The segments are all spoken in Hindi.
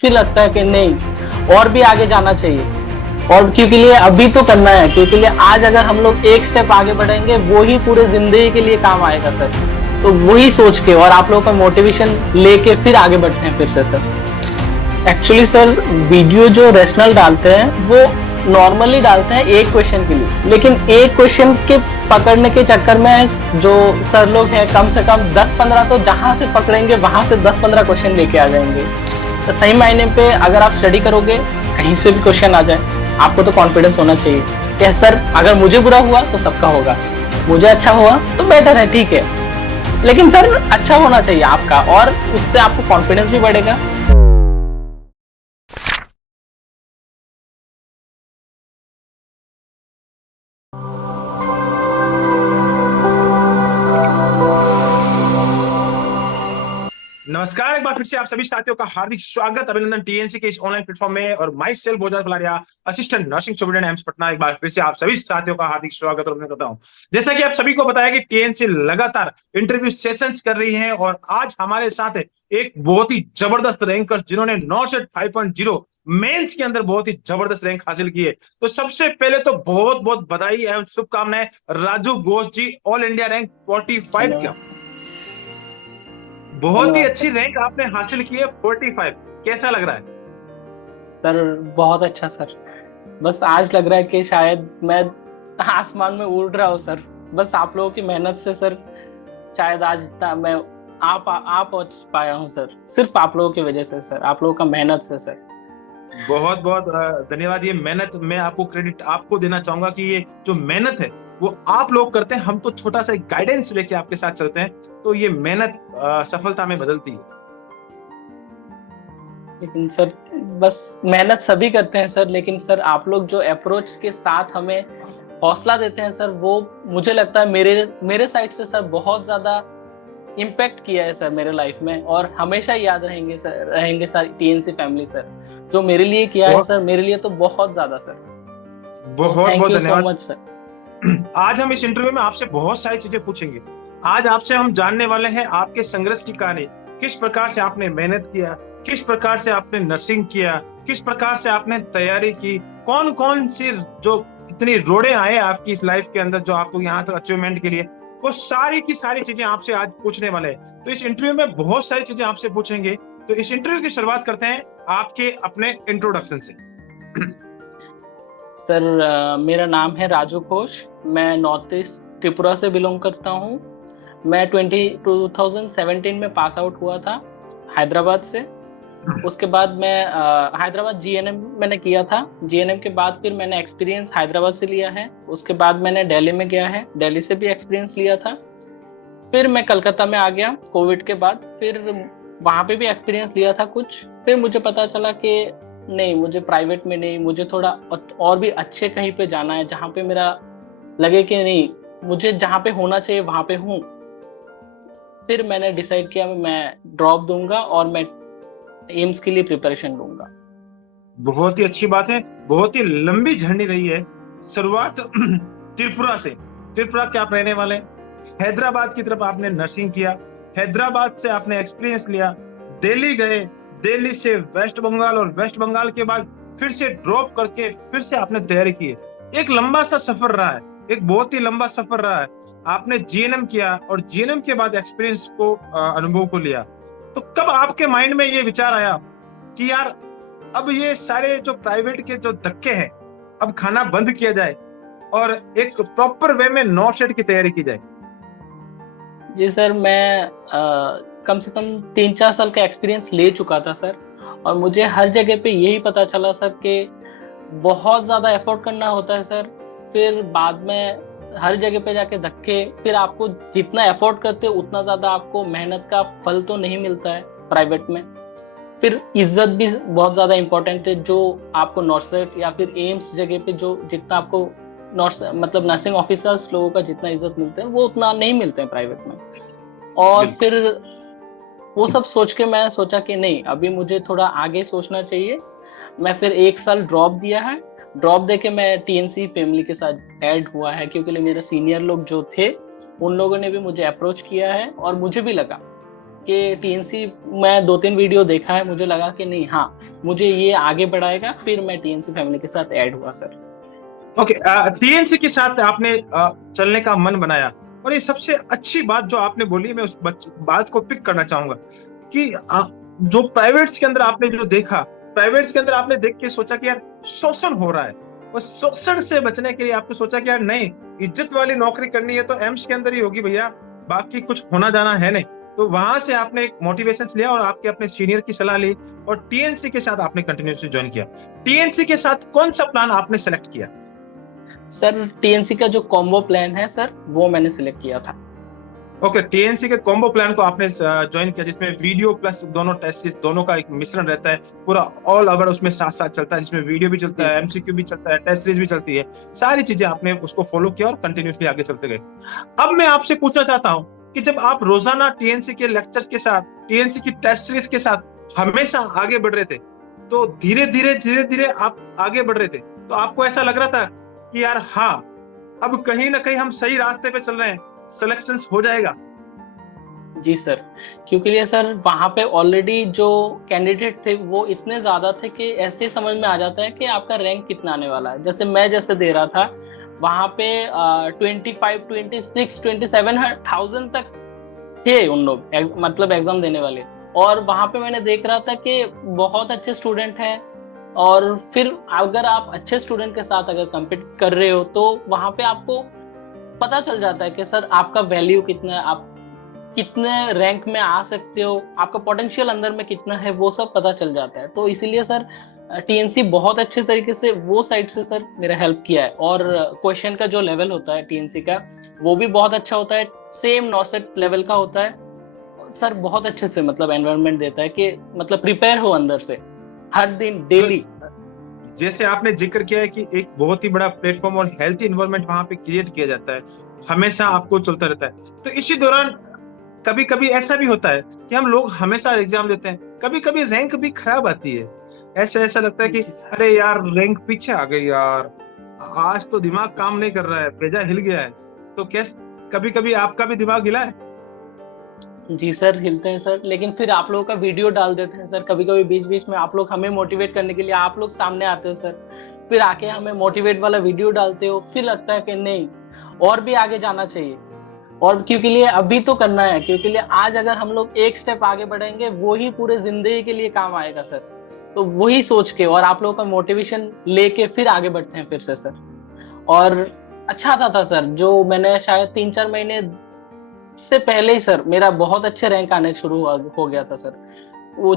फिर लगता है कि नहीं और भी आगे जाना चाहिए और क्योंकि लिए अभी तो करना है, क्योंकि लिए आज अगर हम लोग एक स्टेप आगे बढ़ेंगे वो ही पूरे जिंदगी के लिए काम आएगा सर। तो वही सोच के और आप लोगों का मोटिवेशन लेके फिर आगे बढ़ते हैं फिर से सर। एक्चुअली सर वीडियो जो रैशनल डालते हैं वो नॉर्मली डालते हैं एक क्वेश्चन के लिए, लेकिन एक क्वेश्चन के पकड़ने के चक्कर में जो सर लोग हैं कम से कम 10-15 तो जहां से पकड़ेंगे वहां से 10-15 क्वेश्चन लेके आ जाएंगे। तो सही मायने पे अगर आप स्टडी करोगे कहीं से भी क्वेश्चन आ जाए, आपको तो कॉन्फिडेंस होना चाहिए कि सर अगर मुझे बुरा हुआ तो सबका होगा, मुझे अच्छा हुआ तो बेटर है, ठीक है, लेकिन सर अच्छा होना चाहिए आपका और उससे आपको कॉन्फिडेंस भी बढ़ेगा। नमस्कार, एक बार फिर से आप सभी साथियों का हार्दिक स्वागत, अभिनंदन टीएनसी के इस ऑनलाइन प्लेटफॉर्म में। और myself Bhojan Phalaria, assistant nursing student AIIMS Patna, एक बार फिर से आप सभी साथियों का हार्दिक स्वागत और अभिनंदन करता हूं। जैसा कि आप सभी को बताया कि टीएनसी लगातार इंटरव्यू सेशंस कर रही है और आज हमारे साथ है एक बहुत ही जबरदस्त रैंकर जिन्होंने 9/5.0 मेंस के अंदर बहुत ही जबरदस्त रैंक हासिल की है। तो सबसे पहले तो बहुत बहुत बधाई एवं शुभकामनाएं राजू घोष जी, ऑल इंडिया रैंक 45 का। बहुत ही धन्यवाद अच्छी सर। रैंक आपने हासिल की है 45। कैसा लग रहा है? सर बहुत अच्छा सर, बस आज लग रहा है कि शायद मैं आसमान में उड़ रहा हूँ सर, बस आप लोगों की मेहनत से सर शायद आज मैं आ पहुंच पाया हूँ सर, सिर्फ आप लोगों की वजह से सर, आप लोगों का मेहनत से सर। बहुत बहुत धन्यवाद। ये मेहनत मैं आपको क्रेडिट आपको देना चाहूंगा कि ये जो मेहनत है वो आप लोग करते हैं, हम तो छोटा सा एक गाइडेंस लेके आपके साथ चलते हैं, तो ये मेहनत सफलता में बदलती है। लेकिन सर बस मेहनत सभी करते हैं सर, लेकिन सर आप लोग जो अप्रोच के साथ हमें हौसला देते हैं सर, वो मुझे लगता है मेरे साइड से सर बहुत ज्यादा इम्पैक्ट किया है सर मेरे लाइफ में, और हमेशा याद रहेंगे सर टीएनसी फैमिली सर, जो मेरे लिए किया है बहुत सर, मेरे लिए तो बहुत ज्यादा सर। बहुत थैंक बहुत यू सो धन्यवाद। Much sir. आज हम इस इंटरव्यू में आपसे बहुत सारी चीजें पूछेंगे। आज आपसे हम जानने वाले हैं आपके संघर्ष की कहानी, किस प्रकार से आपने मेहनत किया, किस प्रकार से आपने नर्सिंग किया, किस प्रकार से आपने तैयारी की, कौन कौन सी जो इतनी रोड़े आए आपकी इस लाइफ के अंदर जो आपको यहाँ तक अचीवमेंट के लिए, वो सारी की सारी चीजें आपसे आज पूछने वाले हैं। तो इस इंटरव्यू में बहुत सारी चीजें आपसे पूछेंगे। तो इस इंटरव्यू की शुरुआत करते हैं आपके अपने इंट्रोडक्शन से। सर मेरा नाम है राजू घोष, मैं नॉर्थ ईस्ट त्रिपुरा से बिलोंग करता हूँ। मैं 2017 में पास आउट हुआ था हैदराबाद से। उसके बाद मैं हैदराबाद जीएनएम मैंने किया था। जीएनएम के बाद फिर मैंने एक्सपीरियंस हैदराबाद से लिया है। उसके बाद मैंने दिल्ली में गया है, दिल्ली से भी एक्सपीरियंस लिया था। फिर मैं कलकत्ता में आ गया कोविड के बाद, फिर वहाँ पे भी एक्सपीरियंस लिया था कुछ। फिर मुझे पता चला कि नहीं, मुझे प्राइवेट में नहीं, मुझे थोड़ा और भी अच्छे कहीं पे जाना है जहाँ पे मेरा लगे कि नहीं, मुझे जहाँ पे होना चाहिए वहाँ पे हूँ। फिर मैंने डिसाइड किया मैं ड्रॉप दूंगा और मैं एम्स के लिए प्रिपरेशन लूंगा। बहुत ही अच्छी बात है। बहुत ही लंबी जर्नी रही है। शुरुआत त्रिपुरा से, त्रिपुरा के आप रहने वाले, हैदराबाद की तरफ आपने नर्सिंग किया, हैदराबाद से आपने एक्सपीरियंस लिया, दिल्ली गए, दिल्ली से वेस्ट बंगाल और वेस्ट बंगाल के बाद फिर से ड्रॉप करके फिर से आपने तैयारी की। एक लंबा सा सफर रहा है, एक बहुत ही लंबा सफर रहा है। आपने जीएनएम किया और जीएनएम के बाद एक्सपीरियंस को अनुभव को लिया। तो कब आपके माइंड में ये विचार आया कि यार अब ये सारे जो प्राइवेट के जो धक्के हैं अब खाना बंद किया जाए और एक प्रॉपर वे में नॉर्थ सेट की तैयारी की जाए? जी सर, मैं कम से कम 3-4 साल का एक्सपीरियंस ले चुका था सर, और मुझे हर जगह पे यही पता चला सर कि बहुत ज़्यादा एफर्ट करना होता है सर। फिर बाद में हर जगह पे जाके धक्के, फिर आपको जितना एफर्ट करते हो उतना ज़्यादा आपको मेहनत का फल तो नहीं मिलता है प्राइवेट में। फिर इज्जत भी बहुत ज़्यादा इम्पोर्टेंट है, जो आपको नॉर्सेट या फिर एम्स जगह पे जो जितना आपको मतलब नर्सिंग ऑफिसर्स लोगों का जितना इज्जत मिलता है वो उतना नहीं मिलते हैं प्राइवेट में। और फिर वो सब सोच के मैं सोचा कि नहीं, अभी मुझे थोड़ा आगे सोचना चाहिए। मैं फिर 1 साल ड्रॉप दिया है। ड्रॉप देके मैं टीएनसी फैमिली के साथ ऐड हुआ है, क्योंकि मेरे सीनियर लोग जो थे उन लोगों ने भी मुझे अप्रोच किया है और मुझे भी लगा कि टीएनसी मैं 2-3 वीडियो देखा है, मुझे लगा कि नहीं, हाँ मुझे ये आगे बढ़ाएगा, फिर मैं टीएनसी फैमिली के साथ ऐड हुआ सर। ओके, टीएनसी के साथ आपने चलने का मन बनाया, और ये सबसे अच्छी बात जो आपने बोली, मैं उस बात को पिक करना चाहूंगा कि जो प्राइवेट्स के अंदर आपने जो देखा, प्राइवेट्स के अंदर आपने देख के सोचा कि यार शोषण हो रहा है, और शोषण से बचने के लिए आपने सोचा कि यार नहीं, इज्जत वाली नौकरी करनी है तो एम्स के अंदर ही होगी भैया, बाकी कुछ होना जाना है नहीं। तो वहां से आपने एक मोटिवेशन लिया और आपके अपने सीनियर की सलाह ली, और टीएनसी के साथ आपने कंटिन्यूसली ज्वाइन किया। टीएनसी के साथ कौन सा प्लान आपने सेलेक्ट किया? सर टीएनसी का जो कॉम्बो प्लान है सर, वो मैंने सिलेक्ट किया था। ओके, टीएनसी के कॉम्बो प्लान को आपने ज्वाइन किया, जिसमें वीडियो प्लस दोनों टेस्ट, दोनों का एक मिश्रण रहता है, पूरा ऑल ओवर उसमें साथ साथ चलता है, जिसमें वीडियो भी चलता है, एमसीक्यू भी चलता है, टेस्ट सीरीज भी चलती है, सारी चीजें आपने उसको फॉलो किया और कंटिन्यूसली आगे चलते गए। अब मैं आपसे पूछना चाहता हूँ कि जब आप रोजाना टीएनसी के लेक्चर्स के साथ, टीएनसी की टेस्ट सीरीज के साथ हमेशा आगे बढ़ रहे थे, तो धीरे धीरे आप आगे बढ़ रहे थे, तो आपको ऐसा लग रहा था कि यार हाँ, अब कहीं ना कहीं हम सही रास्ते पे चल रहे हैं, सिलेक्शन हो जाएगा? जी सर, क्योंकि लिए सर वहां पे ऑलरेडी जो कैंडिडेट थे वो इतने ज्यादा थे कि ऐसे समझ में आ जाता है कि आपका रैंक कितना आने वाला है। जैसे मैं जैसे दे रहा था वहां पे 25, 26, 27,000 तक थे उन लोग, मतलब एग्जाम देने वाले। और वहां पे मैंने देख रहा था कि बहुत अच्छे स्टूडेंट हैं, और फिर अगर आप अच्छे स्टूडेंट के साथ अगर कम्पीट कर रहे हो तो वहां पे आपको पता चल जाता है कि सर आपका वैल्यू कितना है, आप कितने रैंक में आ सकते हो, आपका पोटेंशियल अंदर में कितना है, वो सब पता चल जाता है। तो इसीलिए सर टीएनसी बहुत अच्छे तरीके से वो साइड से सर मेरा हेल्प किया है। और क्वेश्चन का जो लेवल होता है टीएनसी का, वो भी बहुत अच्छा होता है, सेम नॉसेट लेवल का होता है सर। बहुत अच्छे से मतलब एनवायरनमेंट देता है कि मतलब प्रिपेयर हो अंदर से हर दिन डेली। जैसे आपने जिक्र किया है कि एक बहुत ही बड़ा प्लेटफॉर्म और हेल्थी एनवायरनमेंट वहां पे क्रिएट किया जाता है, हमेशा आपको चलता रहता है। तो इसी दौरान कभी कभी ऐसा भी होता है कि हम लोग हमेशा एग्जाम देते हैं, कभी कभी रैंक भी खराब आती है, ऐसा लगता है कि अरे यार रैंक पीछे आ गई यार, आज तो दिमाग काम नहीं कर रहा है, भेजा हिल गया है। तो कैसे, कभी कभी आपका भी दिमाग हिला है? जी सर, हिलते हैं सर, लेकिन फिर आप लोगों का वीडियो डाल देते हैं सर कभी कभी बीच बीच में। आप लोग हमें मोटिवेट करने के लिए आप लोग सामने आते हो सर, फिर आके हमें मोटिवेट वाला वीडियो डालते हो, फिर लगता है कि नहीं और भी आगे जाना चाहिए, और क्योंकि लिए अभी तो करना है, क्योंकि लिए आज अगर हम लोग एक स्टेप आगे बढ़ेंगे वो ही पूरे जिंदगी के लिए काम आएगा सर। तो वही सोच के और आप लोगों का मोटिवेशन लेके फिर आगे बढ़ते हैं फिर से सर। और अच्छा था सर, जो मैंने शायद 3-4 महीने से पहले ही सर मेरा बहुत अच्छे रैंक आने शुरू हो गया था सर। वो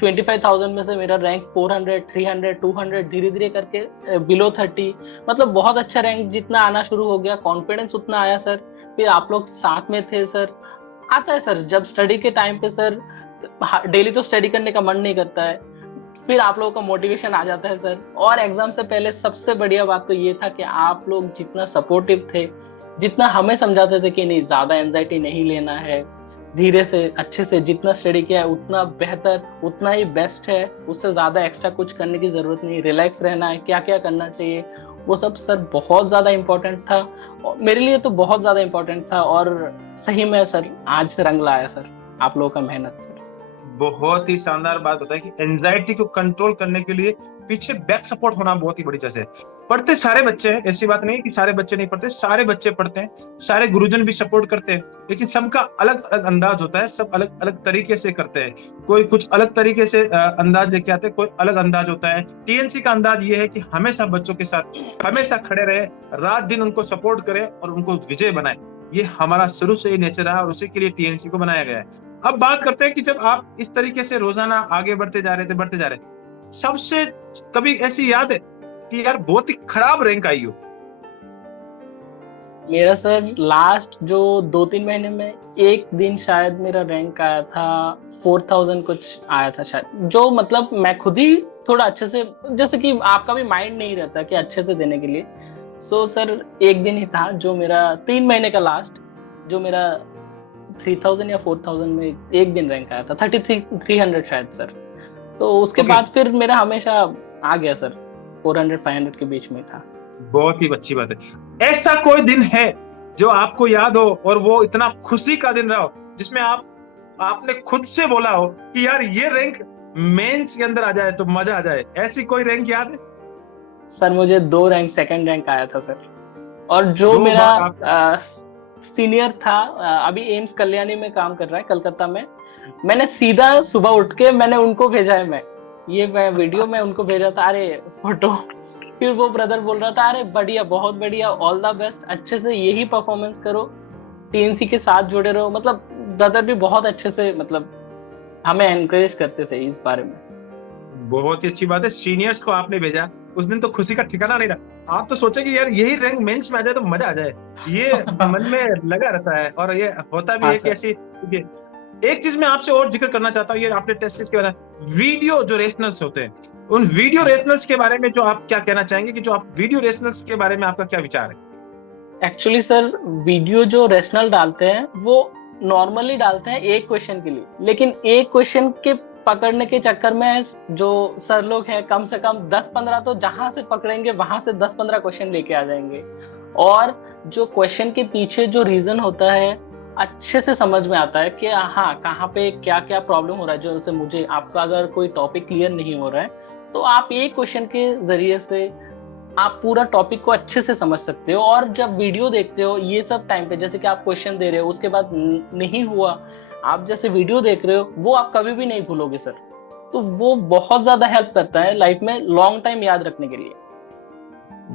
25,000 में से मेरा रैंक 400, 300, 200 धीरे धीरे करके बिलो 30, मतलब बहुत अच्छा रैंक जितना आना शुरू हो गया, कॉन्फिडेंस उतना आया सर। फिर आप लोग साथ में थे सर। आता है सर जब स्टडी के टाइम पे सर, डेली तो स्टडी करने का मन नहीं करता है, फिर आप लोगों का मोटिवेशन आ जाता है सर। और एग्जाम से पहले सबसे बढ़िया बात तो ये था कि आप लोग जितना सपोर्टिव थे, जितना हमें समझाते थे कि नहीं ज्यादा एंजाइटी नहीं लेना है, धीरे से अच्छे से जितना स्टडी किया है उतना बेहतर, उतना ही बेस्ट है, उससे ज्यादा एक्स्ट्रा कुछ करने की जरूरत नहीं, रिलैक्स रहना है, क्या क्या करना चाहिए, वो सब सर बहुत ज्यादा इम्पोर्टेंट था। मेरे लिए तो बहुत ज्यादा इम्पोर्टेंट था, और सही में सर आज रंग लाया सर आप लोगों का मेहनत सर। बहुत ही शानदार बात बताई कि एंजाइटी को कंट्रोल करने के लिए पीछे बैक सपोर्ट होना बहुत ही बड़ी चीज है। पढ़ते सारे बच्चे हैं, ऐसी बात नहीं कि सारे बच्चे नहीं पढ़ते, सारे बच्चे पढ़ते हैं, सारे गुरुजन भी सपोर्ट करते हैं, लेकिन सबका अलग अलग अंदाज होता है, सब अलग अलग तरीके से करते हैं। कोई कुछ अलग तरीके से अंदाज लेके आते हैं, कोई अलग अंदाज होता है। टीएनसी का अंदाज ये है कि हमेशा बच्चों के साथ हमेशा खड़े रहे, रात दिन उनको सपोर्ट करे और उनको विजय बनाए। ये हमारा शुरू से ही नेचर है और उसी के लिए टीएनसी को बनाया गया है। अब बात करते हैं कि जब आप इस तरीके से रोजाना आगे बढ़ते जा रहे, सबसे कभी ऐसी याद है कि यार बहुत ही खराब रैंक आई हो? मेरा सर लास्ट जो 2-3 महीने में एक दिन शायद मेरा रैंक आया था 4,000 कुछ आया था शायद, जो मतलब मैं खुद ही थोड़ा अच्छे से, जैसे कि आपका भी माइंड नहीं रहता कि अच्छे से देने के लिए। सो सर एक दिन ही था जो मेरा 3 महीने का लास्ट, जो मेरा 3,000 या 4,000 में एक दिन रैंक आया था, 300 शायद सर। तो उसके बाद फिर मेरा हमेशा आ गया सर, 400-500 के बीच में था। बहुत ही अच्छी बात है। ऐसा कोई दिन है जो आपको याद हो और वो इतना खुशी का दिन रहा हो, जिसमें आप आपने खुद से बोला हो कि यार ये रैंक मेंस के अंदर आ जाए तो मजा आ जाए, ऐसी कोई रैंक याद है? सर मुझे 2 रैंक सेकंड रैंक आया था सर। और जो 2 मेरा बार आप सीनियर था, अभी एम्स कल्याणी में काम कर रहा है कलकत्ता में, मैंने सीधा सुबह उठ के मैंने उनको भेजा है, मैं वीडियो में उनको भेजा था, अरे फोटो। फिर वो ब्रदर बोल रहा था, अरे बढ़िया, बहुत बढ़िया, ऑल द बेस्ट, अच्छे से यही परफॉर्मेंस करो, टीएनसी के साथ जुड़े रहो। मतलब ब्रदर भी बहुत अच्छे से मतलब हमें एनकरेज करते थे इस बारे में। बहुत ही अच्छी बात है, सीनियर्स को आपने भेजा, उस दिन तो खुशी का ठिकाना नहीं रहा। आप तो सोचे कि यार यही रैंक मेंस में आ जाए तो मजा आ जाए, ये मन में लगा रहता है और ये होता भी हाँ है कि सर। ऐसी। एक चीज मैं आपसे और जिक्र करना चाहता हूँ, ये आपने टेस्ट सीरीज के बारे में, वीडियो जो रेशनल्स होते हैं, उन वीडियो हाँ सर। रेशनल्स के बारे में जो आप क्या कहना चाहेंगे, कि जो आप वीडियो रेशनल्स के बारे में आपका क्या विचार है? एक्चुअली सर, वीडियो जो रेशनल डालते हैं वो नॉर्मली डालते हैं एक क्वेश्चन के लिए, लेकिन एक क्वेश्चन के पकड़ने के चक्कर में जो सर लोग हैं कम से कम 10-15 तो जहां से पकड़ेंगे वहां से 10-15 क्वेश्चन लेके आ जाएंगे। और जो क्वेश्चन के पीछे जो रीजन होता है अच्छे से समझ में आता है कि हाँ कहाँ पे क्या क्या प्रॉब्लम हो रहा है। जो जैसे मुझे, आपका अगर कोई टॉपिक क्लियर नहीं हो रहा है तो आप एक क्वेश्चन के जरिए से आप पूरा टॉपिक को अच्छे से समझ सकते हो। और जब वीडियो देखते हो ये सब टाइम पे, जैसे कि आप क्वेश्चन दे रहे हो उसके बाद नहीं हुआ, आप जैसे वीडियो देख रहे हो वो आप कभी भी नहीं भूलोगे सर। तो वो बहुत ज्यादा हेल्प करता है लाइफ में लॉन्ग टाइम याद रखने के लिए।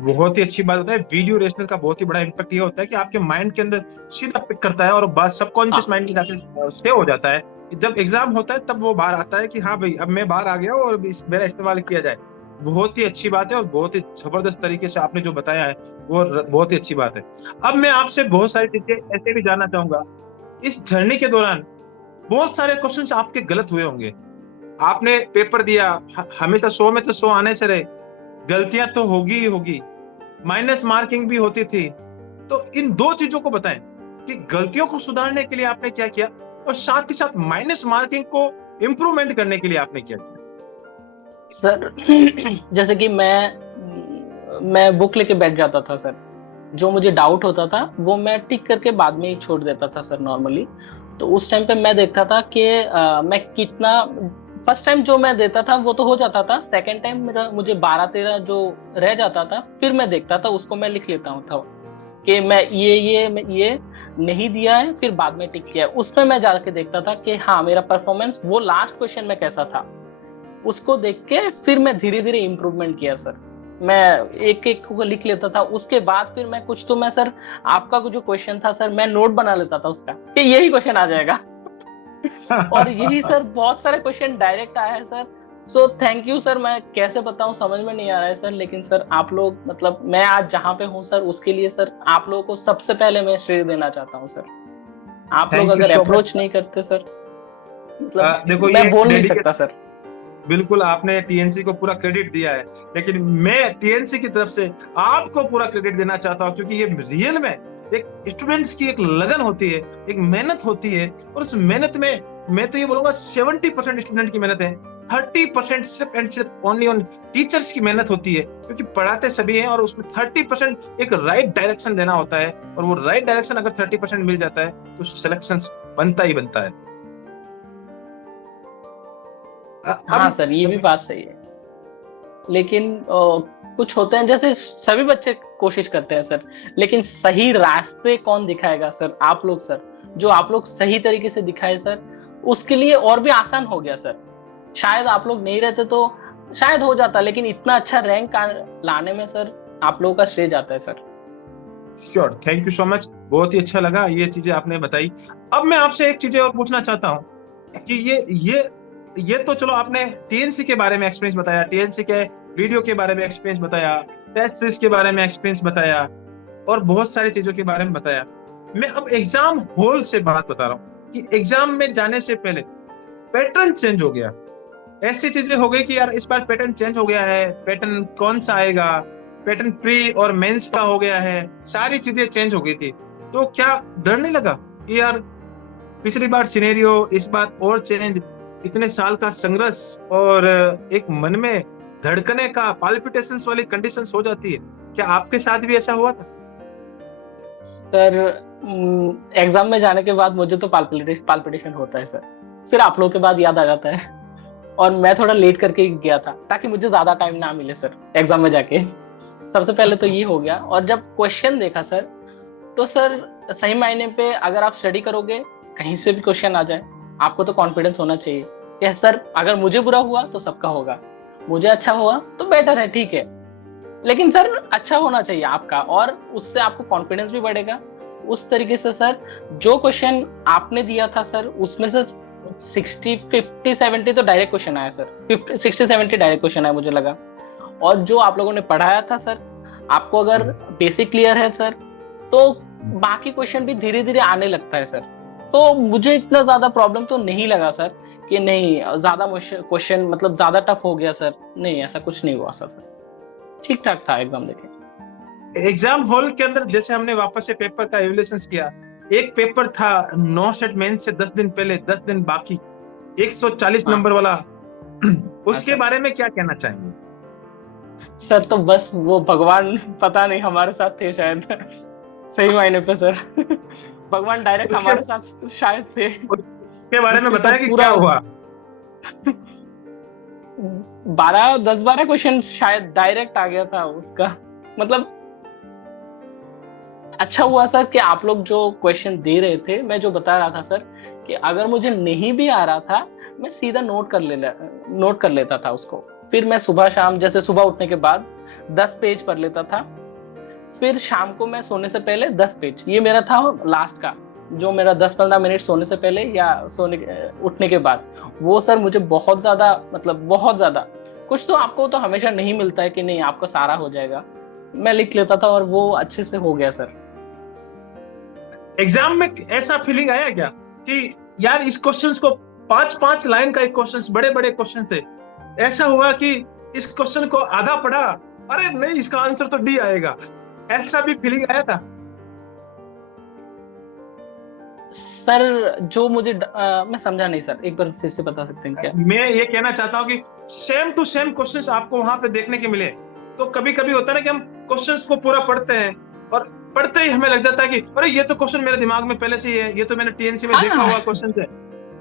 बहुत ही अच्छी बात होता है, वीडियो रेशनल का बहुत ही बड़ा इम्पैक्ट ये होता है कि आपके माइंड के अंदर सीधा पिक करता है और बात सबकॉन्शियस हाँ माइंड में जाके सेव हो जाता है। जब एग्जाम होता है तब वो बाहर आता है कि हाँ भाई अब मैं बाहर आ गया हूँ और मेरा इस्तेमाल किया जाए। बहुत ही अच्छी बात है और बहुत ही जबरदस्त तरीके से आपने जो बताया है वो बहुत ही अच्छी बात है। अब मैं आपसे बहुत सारी चीजें ऐसे भी जानना चाहूंगा, इस जर्नी के दौरान बहुत सारे क्वेश्चन आपके गलत हुए होंगे, आपने पेपर दिया, हमेशा 100 में तो 100 आने से रहे, गलतियां तो होगी ही होगी, माइनस मार्किंग भी होती थी। तो इन 2 चीजों को बताएं कि गलतियों को सुधारने के लिए आपने क्या किया और साथ ही साथ माइनस मार्किंग को इम्प्रूवमेंट करने के लिए आपने क्या किया? सर जैसे कि मैं बुक लेके बैठ जाता था सर, जो मुझे डाउट होता था वो मैं टिक करके बाद में ही छोड़ देता था सर नॉर्मली। तो उस टाइम पे मैं देखता था कि मैं कितना, फर्स्ट टाइम जो मैं देता था वो तो हो जाता था, सेकंड टाइम मेरा मुझे 12-13 जो रह जाता था फिर मैं देखता था उसको, मैं लिख लेता हूँ था कि मैं ये नहीं दिया है, फिर बाद में टिक किया है। उसमें मैं जाके देखता था कि हाँ मेरा परफॉर्मेंस वो लास्ट क्वेश्चन में कैसा था, उसको देख के फिर मैं धीरे धीरे इम्प्रूवमेंट किया सर। मैं एक एक को लिख लेता था, उसके बाद फिर मैं कुछ तो मैं सर, आपका जो क्वेश्चन था सर मैं नोट बना लेता था उसका कि यही क्वेश्चन आ जाएगा। और यही सर बहुत सारे क्वेश्चन डायरेक्ट आया है sir. So thank you sir, मैं कैसे बताऊं समझ में नहीं आ रहा है सर, लेकिन सर आप लोग मतलब मैं आज जहां पे हूं सर उसके लिए सर आप लोगों को सबसे पहले मैं श्रेय देना चाहता हूं सर। आप लोग थैंक यू अगर सो अप्रोच मच। नहीं करते सर, मतलब देखो मैं ये बोल नहीं डेडिकेट, सकता सर। बिल्कुल आपने टीएनसी को पूरा क्रेडिट दिया है, लेकिन मैं टीएनसी की तरफ से आपको पूरा क्रेडिट देना चाहता हूं, क्योंकि ये रियल में एक स्टूडेंट्स की एक लगन होती है, एक मेहनत होती है, और उस मेहनत में मैं तो ये बोलूंगा 70% स्टूडेंट की मेहनत है, 30% सिर्फ एंड सिर्फ ओनली ऑन टीचर्स की मेहनत होती है, क्योंकि पढ़ाते सभी हैं और उसमें 30% एक राइट डायरेक्शन देना होता है, और वो राइट डायरेक्शन अगर 30% मिल जाता है तो सिलेक्शन बनता ही बनता है। हाँ अब सर ये भी बात सही है, लेकिन कुछ होते हैं जैसे सभी बच्चे कोशिश करते हैं सर, लेकिन सही रास्ते कौन दिखाएगा सर? आप लोग सर, जो आप लोग सही तरीके से दिखाए सर, उसके लिए और भी आसान हो गया सर। शायद आप लोग नहीं रहते तो शायद हो जाता, लेकिन इतना अच्छा रैंक लाने में सर आप लोगों का श्रेय जाता है sir. Sure, thank you so much, बहुत ही अच्छा लगा ये चीजें आपने बताई। अब मैं आपसे एक चीजें और पूछना चाहता हूँ कि ये तो चलो आपने टीएनसी के बारे में एक्सपीरियंस बताया, टीएनसी के वीडियो के बारे में एक्सपीरियंस बताया, टेस्ट सीरीज के बारे में एक्सपीरियंस बताया, और बहुत सारी चीजों के बारे में बताया। मैं अब एग्जाम हॉल से बात बता रहा हूँ कि एग्जाम में जाने से पहले पैटर्न चेंज हो गया, ऐसी चीजें हो गई कि यार इस बार पैटर्न चेंज हो गया है, पैटर्न कौन सा आएगा, पैटर्न प्री और मेंस का हो गया है, सारी चीजें चेंज हो गई थी। तो क्या डर नहीं लगा कि यार पिछली बार सिनेरियो, इस बार और चेंज, इतने साल का संघर्ष और एक मन में धड़कने का पाल्पिटेशंस वाली कंडीशंस हो जाती है? क्या आपके साथ भी ऐसा हुआ था? सर एग्जाम में जाने के बाद मुझे तो पाल्पिटेशन होता है सर। फिर आप लोगों के बाद याद आ जाता है। और मैं थोड़ा लेट करके गया था ताकि मुझे ज्यादा टाइम ना मिले सर एग्जाम में जाके। सबसे पहले तो ये हो गया। और जब क्वेश्चन देखा सर, तो सर सही मायने पे अगर आप स्टडी करोगे, कहीं से भी क्वेश्चन आ जाए, आपको तो कॉन्फिडेंस होना चाहिए कि सर अगर मुझे बुरा हुआ तो सबका होगा, मुझे अच्छा हुआ तो बेटर है, ठीक है। लेकिन सर अच्छा होना चाहिए आपका, और उससे आपको कॉन्फिडेंस भी बढ़ेगा। उस तरीके से सर जो क्वेश्चन आपने दिया था सर, उसमें से 60 50 70 तो डायरेक्ट क्वेश्चन आया सर। 60 70 डायरेक्ट क्वेश्चन आया मुझे लगा। और जो आप लोगों ने पढ़ाया था सर, आपको अगर बेसिक क्लियर है सर, तो बाकी क्वेश्चन भी धीरे धीरे आने लगता है सर। तो मुझे इतना ज्यादा प्रॉब्लम तो नहीं लगा सर कि नहीं ज्यादा क्वेश्चन मतलब ज्यादा टफ हो गया सर। नहीं, ऐसा कुछ नहीं हुआ सर। ठीक ठाक था एग्जाम देखे। एग्जाम हॉल के अंदर जैसे हमने वापस से पेपर का एवेल्यूएशन किया, एक पेपर था 9 सेट मेन से 10 दिन पहले, 10 दिन बाकी, 140 हाँ नंबर वाला। हाँ उसके सर। बारे में क्या कहना चाहेंगे? सर तो बस वो भगवान पता नहीं हमारे साथ थे शायद। सही मायने पे सर। भगवान डायरेक्ट उसके हमारे साथ शायद थे। उसके बारे में उससे बताया सर कि पूरा क्या हुआ? 10 12 क्वेश्चन शायद डायरेक्ट आ गया था उसका। मतलब अच्छा हुआ सर कि आप लोग जो क्वेश्चन दे रहे थे, मैं जो बता रहा था सर, कि अगर मुझे नहीं भी आ रहा था, मैं सीधा नोट कर लेता था उसको। फिर मैं सुबह शाम, जैसे सुबह उठने के बाद 10 पेज पढ़ लेता था। फिर शाम को मैं सोने से पहले 10 पेज, ये मेरा था लास्ट का, जो मेरा 10 15 मिनट सोने से पहले या उठने के बाद। वो सर मुझे बहुत ज्यादा, मतलब बहुत ज्यादा, कुछ तो आपको तो हमेशा नहीं मिलता है कि नहीं आपका सारा हो जाएगा। मैं लिख लेता था और वो अच्छे से हो गया सर। एग्जाम में ऐसा फीलिंग आया क्या कि यार इस क्वेश्चंस को 5 5 लाइन का एक क्वेश्चंस, बड़े बड़े क्वेश्चन थे, ऐसा हुआ कि इस क्वेश्चन को आधा पढ़ा, अरे नहीं इसका आंसर तो डी आएगा, ऐसा भी फीलिंग आया था? सर जो मुझे मैं समझा नहीं सर, एक बार फिर से बता सकते हैं क्या? मैं ये कहना चाहता हूँ कि सेम टू सेम क्वेश्चंस आपको वहां पे देखने के मिले। तो कभी कभी होता है ना कि हम क्वेश्चंस को पूरा पढ़ते हैं और पढ़ते ही हमें लग जाता है कि अरे ये तो क्वेश्चन मेरे दिमाग में पहले से ही है, ये तो मैंने टीएनसी में देखा हुआ हाँ, क्वेश्चन है,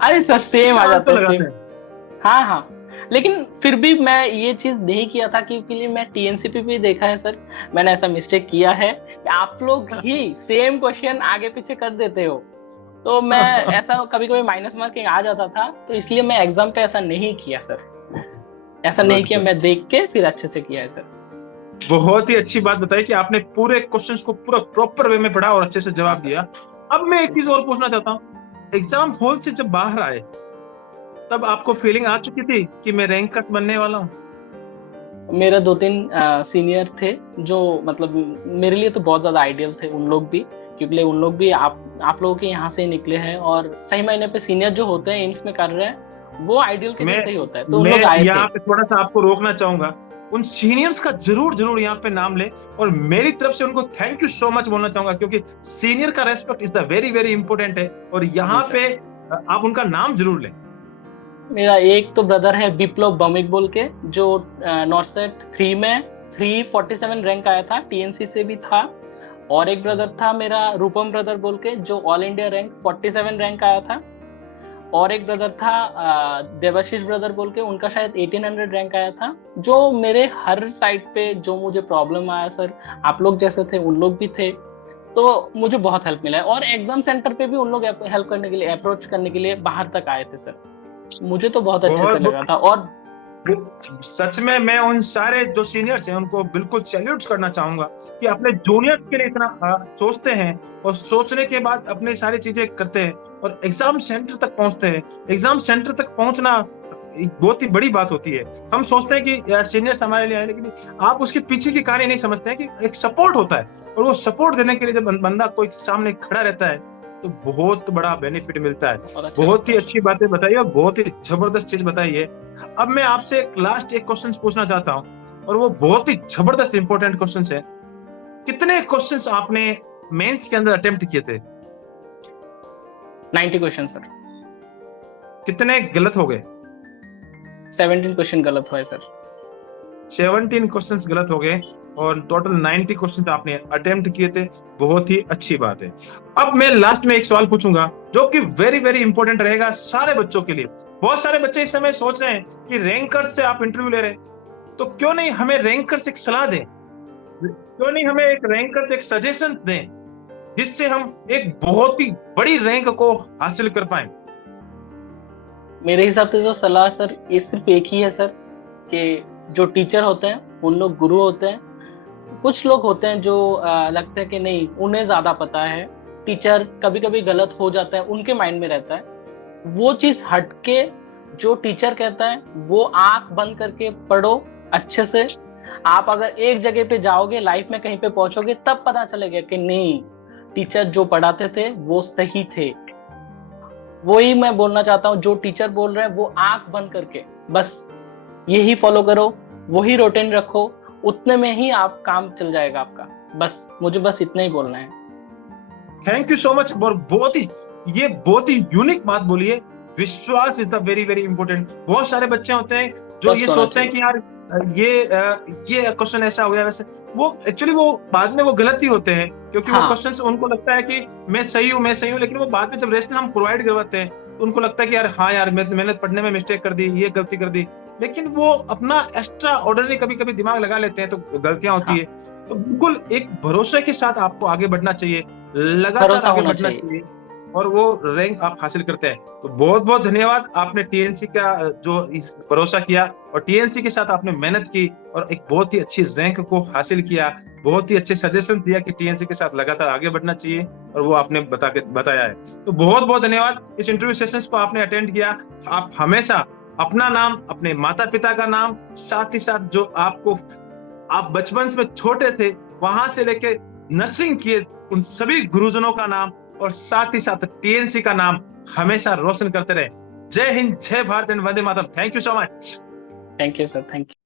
अरे सर और सेम सीधा आ जाता आंसर है, लगाते सेम। हैं। हाँ हाँ। लेकिन फिर भी मैं ये चीज नहीं किया था, क्योंकि लिए मैं टीएनसीपी भी देखा है सर। मैंने ऐसा मिस्टेक किया है कि आप लोग ही सेम क्वेश्चन आगे पीछे कर देते हो। तो मैं ऐसा कभी कभी माइनस मार्किंग आ जाता था, तो इसलिए मैं एग्जाम पे ऐसा नहीं किया सर। ऐसा नहीं गुड किया, गुड, मैं देख के फिर अच्छे से किया है सर। बहुत ही अच्छी बात बताई कि आपने पूरे क्वेश्चंस को पूरा प्रॉपर वे में पढ़ा और अच्छे से हाँ जवाब सर। दिया। अब मैं एक चीज और पूछना चाहता हूँ, एग्जाम हॉल से जब बाहर आए तब आपको फीलिंग आ चुकी थी कि मैं रैंक कट बनने वाला हूँ? मेरा 2 3 सीनियर थे, जो मतलब मेरे लिए तो बहुत ज्यादा आइडियल थे उन लोग भी, क्योंकि उन लोग भी आप लोगों के यहाँ से ही निकले हैं। और सही मायने पे सीनियर जो होते हैं एम्स में कर रहे हैं, वो आइडियल के मैं जैसे ही होता है, तो उन मैं लोग आए थे। यहाँ पे थोड़ा सा आपको रोकना चाहूंगा, उन सीनियर्स का जरूर जरूर यहाँ पे नाम ले, और मेरी तरफ से उनको थैंक यू सो मच बोलना चाहूंगा, क्योंकि सीनियर का respect is the very very important है, और जी यहाँ सर। पे आप उनका नाम जरूर लें। मेरा एक तो ब्रदर है विप्लव भौमिक बोल के, जो नॉर्सेट 3 में 347 रैंक आया था, टीएनसी से भी था। और एक ब्रदर था मेरा रूपम ब्रदर बोल के, जो ऑल इंडिया रैंक 47 रैंक आया था। और एक ब्रदर था देवाशीष ब्रदर बोल के, उनका शायद 1800 रैंक आया था। जो मेरे हर साइड पे जो मुझे प्रॉब्लम आया सर, आप लोग जैसे थे उन लोग भी थे, तो मुझे बहुत हेल्प मिला है। और एग्जाम सेंटर पे भी उन लोग हेल्प करने के लिए, अप्रोच करने के लिए बाहर तक आए थे सर। मुझे तो बहुत अच्छे से बहुत लगा था। और सच में मैं उन सारे जो सीनियर्स हैं उनको बिल्कुल सैल्यूट करना चाहूंगा कि अपने जूनियर्स के लिए इतना सोचते हैं, और सोचने के बाद अपनी सारी चीजें करते हैं और एग्जाम सेंटर तक पहुंचते हैं। एग्जाम सेंटर तक पहुंचना एक बहुत ही बड़ी बात होती है। हम सोचते हैं कि सीनियर्स हमारे लिए आए, लेकिन आप उसके पीछे की कहानी नहीं समझते हैं कि एक सपोर्ट होता है, और वो सपोर्ट देने के लिए जब बंदा कोई सामने खड़ा रहता है तो बहुत बड़ा बेनिफिट मिलता है। बहुत अच्छा बहुत लगता ही है। अच्छी बातें बताई और बहुत ही जबरदस्त चीज बताई है। अब मैं आपसे एक लास्ट एक क्वेश्चन पूछना चाहता हूँ, और वो बहुत ही जबरदस्त इंपॉर्टेंट क्वेश्चन है। कितने क्वेश्चंस आपने मेंस के अंदर अटेम्प्ट किए थे? 90 क्वेश्चन सर। कितने गलत हो गए? 17 क्वेश्चन गलत हुआ है सर। 17 क्वेश्चंस गलत हो गए और टोटल 90 क्वेश्चंस आपने अटेम्प्ट किए थे। बहुत ही अच्छी बात है। अब मैं लास्ट में एक सवाल पूछूंगा जो कि वेरी वेरी इंपॉर्टेंट रहेगा सारे बच्चों के लिए। बहुत सारे बच्चे इस समय सोच रहे हैं कि रैंकर्स से आप इंटरव्यू ले रहे हैं, तो क्यों नहीं हमें रैंकर्स एक सलाह दें, क्यों नहीं हमें एक रैंकर्स एक सजेशन दें जिससे हम एक बहुत ही बड़ी रैंक को हासिल कर पाए। मेरे हिसाब से जो सलाह सर ये सिर्फ एक ही है सर, कि जो टीचर होते हैं उन लोग गुरु होते हैं। कुछ लोग होते हैं जो लगता है कि नहीं उन्हें ज्यादा पता है, टीचर कभी कभी गलत हो जाता है, उनके माइंड में रहता है। वो चीज हटके जो टीचर कहता है वो आंख बंद करके पढ़ो अच्छे से। आप अगर एक जगह पे जाओगे, लाइफ में कहीं पे पहुंचोगे, तब पता चलेगा कि नहीं टीचर जो पढ़ाते थे वो सही थे। वही मैं बोलना चाहता हूँ, जो टीचर बोल रहे हैं वो आंख बंद करके बस यही फॉलो करो, वही रूटीन रखो, उतने में ही आप काम चल जाएगा आपका। बस मुझे बस इतना ही बोलना है। Thank you so much. बहुत ही यूनिक बात बोली है। विश्वास is the very very important. बहुत सारे बच्चे होते हैं जो ये सोचते हैं कि यार ये क्वेश्चन ऐसा हो गया वैसे, वो एक्चुअली वो बाद में वो गलत ही होते हैं, क्योंकि वो क्वेश्चंस उनको लगता है कि मैं सही हूँ, लेकिन वो बाद में जब रेस्ट हम प्रोवाइड करवाते हैं तो उनको लगता है कि यार हाँ यार मैंने पढ़ने में मिस्टेक कर दी, ये गलती कर दी, लेकिन वो अपना एक्स्ट्रा ऑर्डिनरी कभी कभी दिमाग लगा लेते हैं तो गलतियां होती है। तो बिल्कुल एक भरोसे के साथ आपको आगे बढ़ना चाहिए, लगातार आगे बढ़ना चाहिए और वो रैंक आप हासिल करते हैं। तो बहुत बहुत धन्यवाद, आपने टीएनसी का जो इस भरोसा किया और टीएनसी के साथ आपने मेहनत की और एक बहुत ही अच्छी रैंक को हासिल किया। बहुत ही अच्छे सजेशन दिया कि टीएनसी के साथ लगातार आगे बढ़ना चाहिए और वो आपने बताया है। तो बहुत बहुत धन्यवाद। इस इंटरव्यू सेशंस को आपने अटेंड किया। आप हमेशा अपना नाम, अपने माता पिता का नाम, साथ ही साथ जो आपको आप बचपन में छोटे थे वहां से लेके नर्सिंग किए उन सभी गुरुजनों का नाम और साथ ही साथ टीएनसी का नाम हमेशा रोशन करते रहे। जय हिंद, जय Bharat and Vande Mataram. Thank you so much. Thank you sir, thank you.